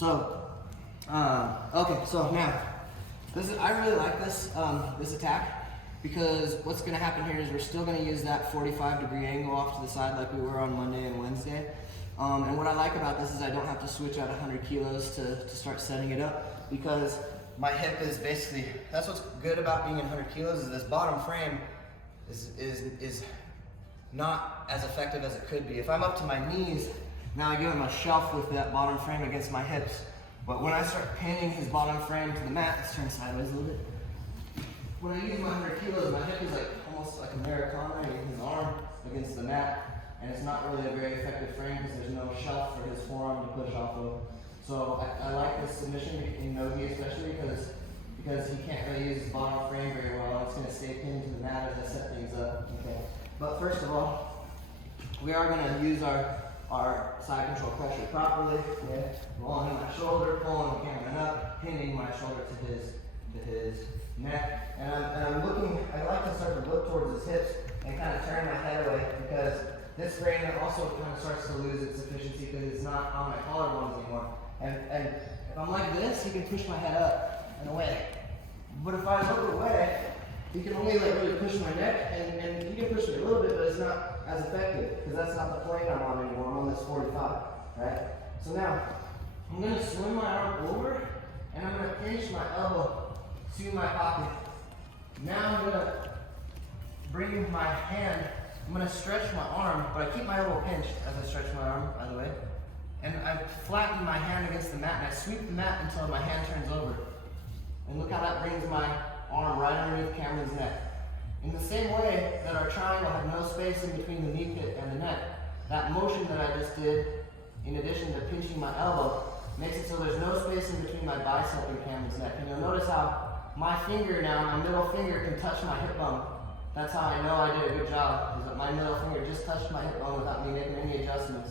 So, okay, so now, I really like this, this attack, because what's gonna happen here is we're still gonna use that 45-degree angle off to the side like we were on Monday and Wednesday. And what I like about this is I don't have to switch out 100 kilos to start setting it up, because my hip is basically, that's what's good about being in 100 kilos, is this bottom frame is not as effective as it could be. If I'm up to my knees, now I give him a shelf with that bottom frame against my hips. But when I start pinning his bottom frame to the mat, let's turn sideways a little bit. When I use my 100 kilos, my hip is like almost like a marathoner, and his arm against the mat, and it's not really a very effective frame because there's no shelf for his forearm to push off of. So I like this submission in Nogi especially because he can't really use his bottom frame very well. It's going to stay pinned to the mat as I set things up. Okay. But first of all, we are going to use our side control pressure properly. Okay. Rolling my shoulder, pulling the camera up, pinning my shoulder to his neck. And I'm looking, I like to start to look towards his hips and kind of turn my head away, because this frame also kind of starts to lose its efficiency because it's not on my collarbones anymore. And if I'm like this, he can push my head up and away. But if I look away, he can only like really push my neck, and he can push me a little bit, but it's not as effective because that's not the plane I'm on anymore. I'm on this 45, right? So now, I'm going to swing my arm over, and I'm going to pinch my elbow to my pocket. Now I'm going to bring my hand, I'm going to stretch my arm, but I keep my elbow pinched as I stretch my arm, by the way. And I flatten my hand against the mat, and I sweep the mat until my hand turns over. And look how that brings my arm right underneath Cameron's neck. In the same way that our triangle had no space in between the knee pit and the neck, that motion that I just did, in addition to pinching my elbow, makes it so there's no space in between my bicep and Cameron's neck. And you'll notice how my finger now, my middle finger can touch my hip bone. That's how I know I did a good job, is that my middle finger just touched my hip bone without me making any adjustments.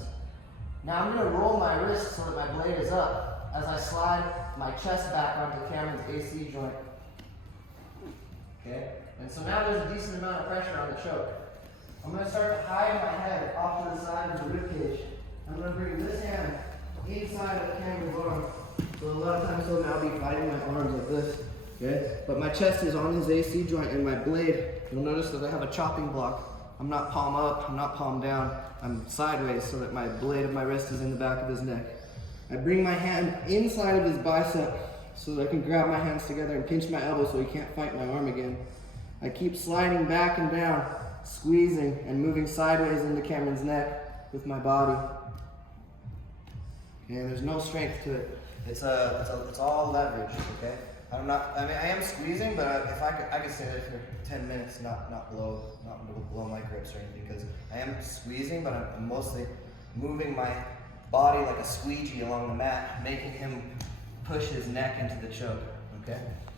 Now I'm going to roll my wrist so that my blade is up as I slide my chest back onto Cameron's AC joint. Okay? And so now there's a decent amount of pressure on the choke. I'm going to start to hide my head off to the side of the ribcage. I'm going to bring this hand inside of Cameron's arm. So a lot of times he'll now be fighting my arms like this. Okay? But my chest is on his AC joint, and my blade, you'll notice that I have a chopping block. I'm not palm up, I'm not palm down. I'm sideways so that my blade of my wrist is in the back of his neck. I bring my hand inside of his bicep so that I can grab my hands together and pinch my elbow so he can't fight my arm again. I keep sliding back and down, squeezing and moving sideways into Cameron's neck with my body. Okay, there's no strength to it. It's all leverage, okay? I am squeezing, but if I could stay there for 10 minutes, not blow my grips or anything, because I am squeezing, but I'm mostly moving my body like a squeegee along the mat, making him push his neck into the choke, okay?